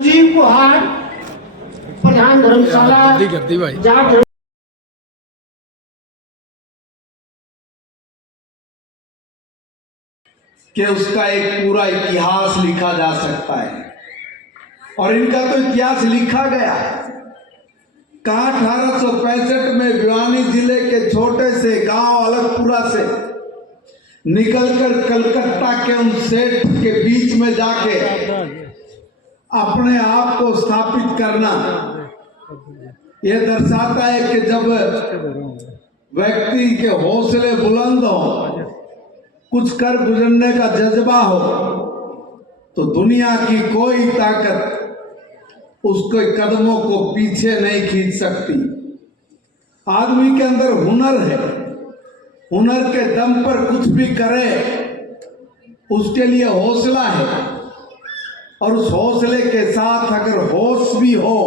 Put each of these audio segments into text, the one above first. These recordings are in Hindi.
जीव कुहार प्रधान धर्मशाला जाट कि उसका एक पूरा इतिहास लिखा जा सकता है। और इनका तो इतिहास लिखा गया कहाँ 1865 में भिवानी जिले के छोटे से गांव अलगपुरा से निकलकर कलकत्ता के उन सेठ के बीच में जाके अपने आप को स्थापित करना यह दर्शाता है कि जब व्यक्ति के हौसले बुलंद हो, कुछ कर गुजरने का जज्बा हो, तो दुनिया की कोई ताकत उसके कदमों को पीछे नहीं खींच सकती। आदमी के अंदर हुनर है, हुनर के दम पर कुछ भी करे उसके लिए हौसला है, और उस हौसले के साथ अगर होश भी हो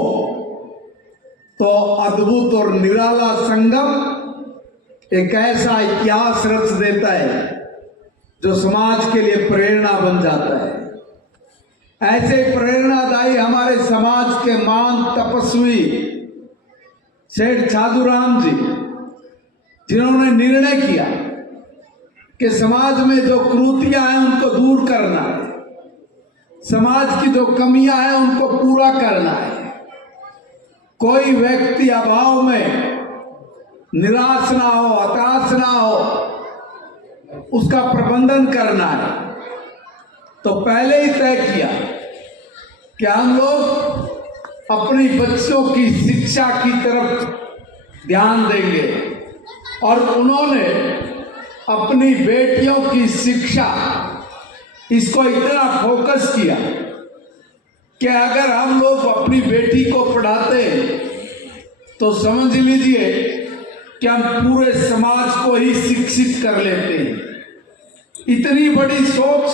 तो अद्भुत और निराला संगम एक ऐसा इतिहास रच देता है जो समाज के लिए प्रेरणा बन जाता है। ऐसे प्रेरणादायी हमारे समाज के महान तपस्वी सेठ छाजूराम जी, जिन्होंने निर्णय किया कि समाज में जो कुरीतियां हैं उनको दूर करना है, समाज की जो कमियां हैं उनको पूरा करना है, कोई व्यक्ति अभाव में निराश ना हो, हताश ना हो, उसका प्रबंधन करना है। तो पहले ही तय किया कि हम लोग अपनी बच्चों की शिक्षा की तरफ ध्यान देंगे, और उन्होंने अपनी बेटियों की शिक्षा इसको इतना फोकस किया कि अगर हम लोग अपनी बेटी को पढ़ाते तो समझ लीजिए कि हम पूरे समाज को ही शिक्षित कर लेते हैं। इतनी बड़ी सोच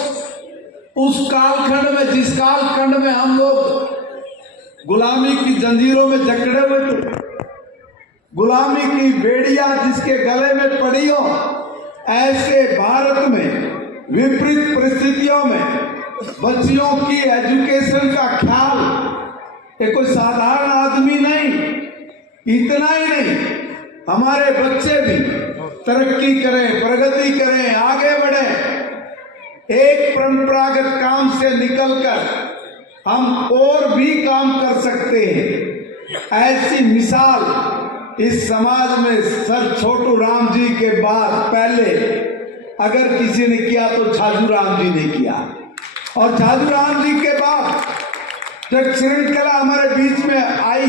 उस कालखंड में, जिस कालखंड में हम लोग गुलामी की जंजीरों में जकड़े हुए थे, गुलामी की बेड़ियां जिसके गले में पड़ी हो, ऐसे भारत में विपरीत परिस्थितियों में बच्चियों की एजुकेशन का ख्याल एक कोई साधारण आदमी नहीं, इतना ही नहीं, हमारे बच्चे भी तरक्की करें, प्रगति करें, आगे बढ़े। एक परंपरागत काम से निकलकर हम और भी काम कर सकते हैं, ऐसी मिसाल इस समाज में सर छोटू राम जी के बाद पहले अगर किसी ने किया तो छाजूराम जी ने किया। और छाजूराम जी के बाद जब श्रृंखला हमारे बीच में आई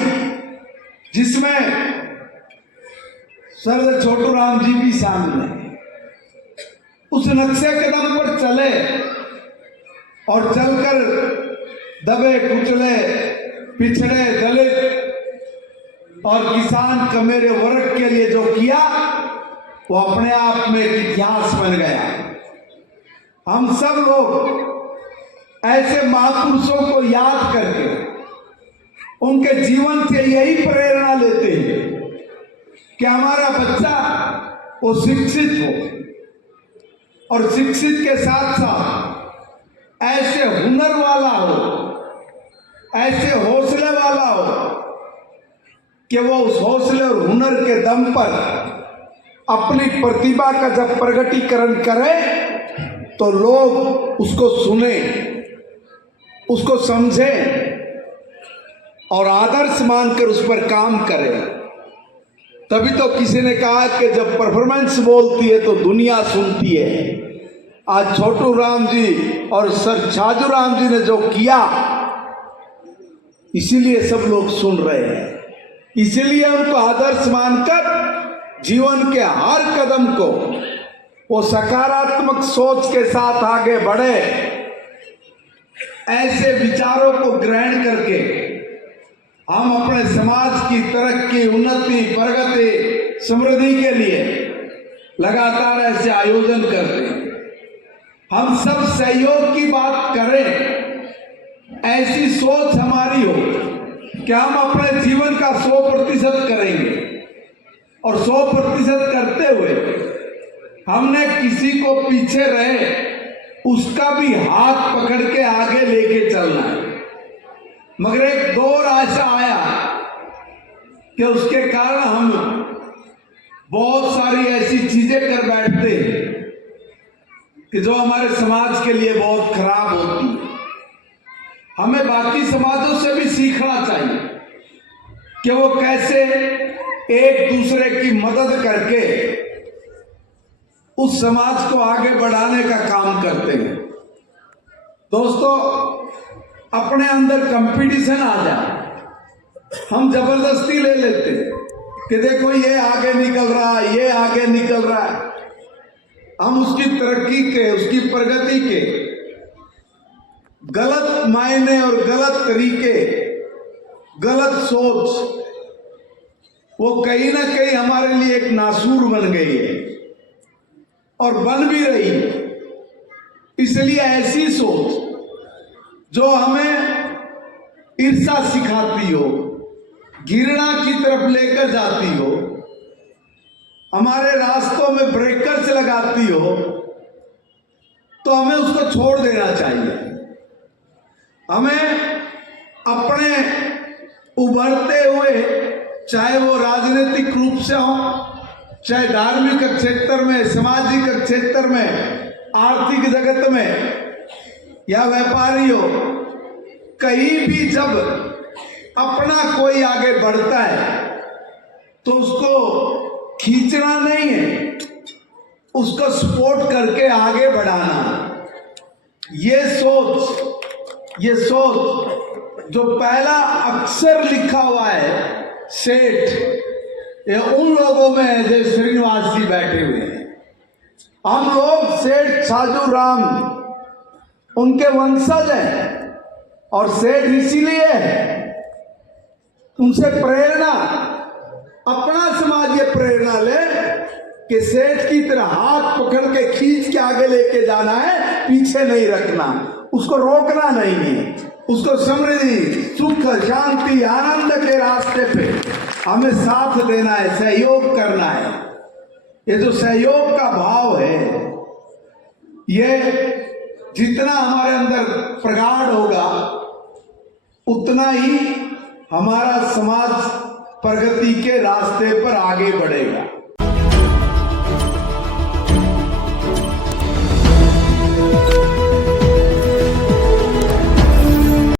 जिसमें सर छोटू राम जी भी शामिल है, उस नक्शे कदम पर चले और चलकर दबे कुचले पिछड़े दलित और किसान कमेरे वर्ग के लिए जो किया वो अपने आप में एक इतिहास बन गया। हम सब लोग ऐसे महापुरुषों को याद करके उनके जीवन से यही प्रेरणा लेते हैं कि हमारा बच्चा वो शिक्षित हो, और शिक्षित के साथ साथ ऐसे हुनर वाला हो, ऐसे हौसले वाला हो कि वो उस हौसले और हुनर के दम पर अपनी प्रतिभा का जब प्रगटीकरण करे तो लोग उसको सुने, उसको समझे और आदर्श मानकर उस पर काम करें। तभी तो किसी ने कहा कि जब परफॉर्मेंस बोलती है तो दुनिया सुनती है। आज छोटू राम जी और सर छाजूराम जी ने जो किया इसीलिए सब लोग सुन रहे हैं, इसीलिए उनको आदर्श मानकर जीवन के हर कदम को वो सकारात्मक सोच के साथ आगे बढ़े। ऐसे विचारों को ग्रहण करके हम अपने समाज की तरक्की, उन्नति, प्रगति, समृद्धि के लिए लगातार ऐसे आयोजन करते हैं। हम सब सहयोग की बात करें, ऐसी सोच हमारी हो कि हम अपने जीवन का 100% करेंगे, और 100% करते हुए हमने किसी को पीछे रहे उसका भी हाथ पकड़ के आगे लेके चलना है। मगर एक दौर ऐसा आया कि उसके कारण हम बहुत सारी ऐसी चीजें कर बैठते हैं कि जो हमारे समाज के लिए बहुत खराब होती है। हमें बाकी समाजों से भी सीखना चाहिए कि वो कैसे एक दूसरे की मदद करके उस समाज को आगे बढ़ाने का काम करते हैं। दोस्तों, अपने अंदर कंपटीशन आ जाए, हम जबरदस्ती ले लेते हैं कि देखो ये आगे निकल रहा है, ये आगे निकल रहा है। हम उसकी तरक्की के, उसकी प्रगति के गलत मायने और गलत तरीके, गलत सोच, वो कहीं ना कहीं हमारे लिए एक नासूर बन गई है और बन भी रही है। इसलिए ऐसी सोच जो हमें ईर्ष्या सिखाती हो, घृणा की तरफ लेकर जाती हो, हमारे रास्तों में ब्रेकर्स लगाती हो, तो हमें उसको छोड़ देना चाहिए। हमें अपने उभरते हुए, चाहे वो राजनीतिक रूप से हो, चाहे धार्मिक क्षेत्र में, सामाजिक क्षेत्र में, आर्थिक जगत में या व्यापारी हो, कहीं भी जब अपना कोई आगे बढ़ता है तो उसको खींचना नहीं है, उसको सपोर्ट करके आगे बढ़ाना। ये सोच जो पहला अक्षर लिखा हुआ है सेठ, ये उन लोगों में है जो श्रीनिवास जी बैठे हुए हैं। हम लोग सेठ साधु राम उनके वंशज हैं और सेठ इसीलिए है, उनसे प्रेरणा, अपना समाज ये प्रेरणा ले कि सेठ की तरह हाथ पकड़ के खींच के आगे लेके जाना है, पीछे नहीं रखना, उसको रोकना नहीं है, उसको समृद्धि, सुख, शांति, आनंद के रास्ते पे हमें साथ देना है, सहयोग करना है। ये जो सहयोग का भाव है, ये जितना हमारे अंदर प्रगाढ़ होगा उतना ही हमारा समाज प्रगति के रास्ते पर आगे बढ़ेगा।